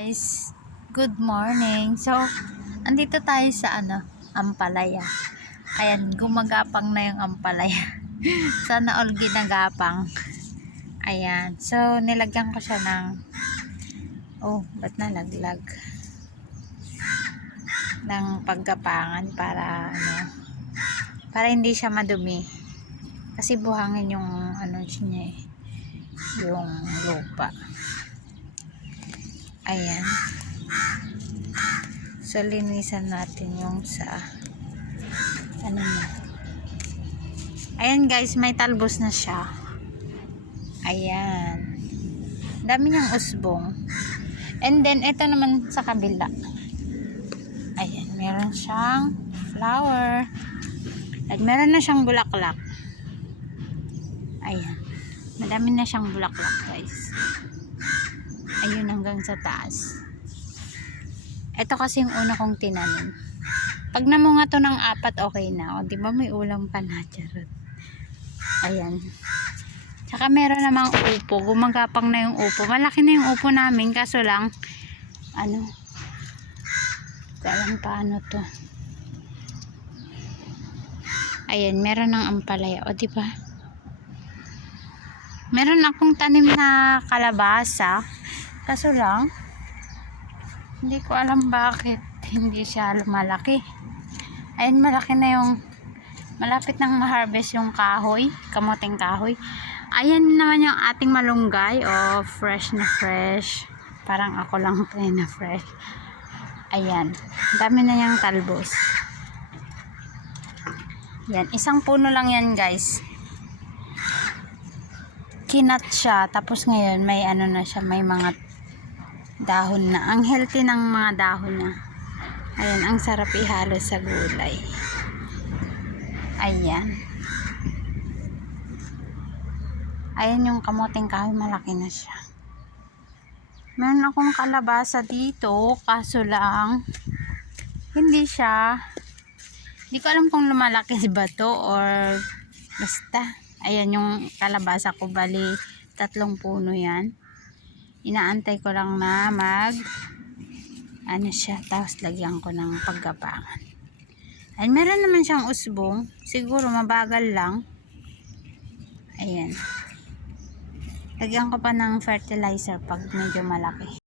Guys, good morning. So, andito tayo sa Ampalaya. Ayan, gumagapang na yung Ampalaya. Sana all ginagapang. Ayan. So, nilagyan ko siya ng ba't nalaglag? Ng paggapangan para para hindi siya madumi. Kasi buhangin yung niya yung lupa. Ayan. So, linisan natin yung sa ayan guys, may talbos na siya. Ayan. Dami niyang usbong. And then, ito naman sa kabila. Ayan, meron siyang flower. At meron na siyang bulaklak. Ayan. Madami na siyang bulaklak guys. Ayun hanggang sa taas. Ito kasi yung una kong tinanim. Pag namunga to ng 4, okay na. O, di ba may ulam pa na, charot. Ayan. Tsaka meron namang upo. Gumagapang na yung upo. Malaki na yung upo namin. Kaso lang, alam paano to. Ayan, meron ng ampalaya. O, di ba? Meron akong tanim na kalabasa. Kaso lang, hindi ko alam bakit hindi siya lumalaki. Ayan, malaki na yung malapit nang ma-harvest yung kahoy, kamuting kahoy. Ayan naman yung ating malunggay. Fresh na fresh. Parang ako lang na fresh. Ayan, dami na yung talbos. Yan, isang puno lang yan guys. Kinat siya, tapos ngayon may na siya, may mga dahon na. Ang healthy ng mga dahon na. Ayan, ang sarap ihalo sa gulay. Ayan. Ayan yung kamuting kahoy, malaki na siya. Meron akong kalabasa dito, kaso lang hindi ko alam kung lumalaki ba to or basta. Ayan yung kalabasa ko, bali 3 puno yan. Inaantay ko lang na siya, tapos lagyan ko ng paggapangan. Ay, meron naman siyang usbong, siguro mabagal lang. Ayan, lagyan ko pa ng fertilizer pag medyo malaki.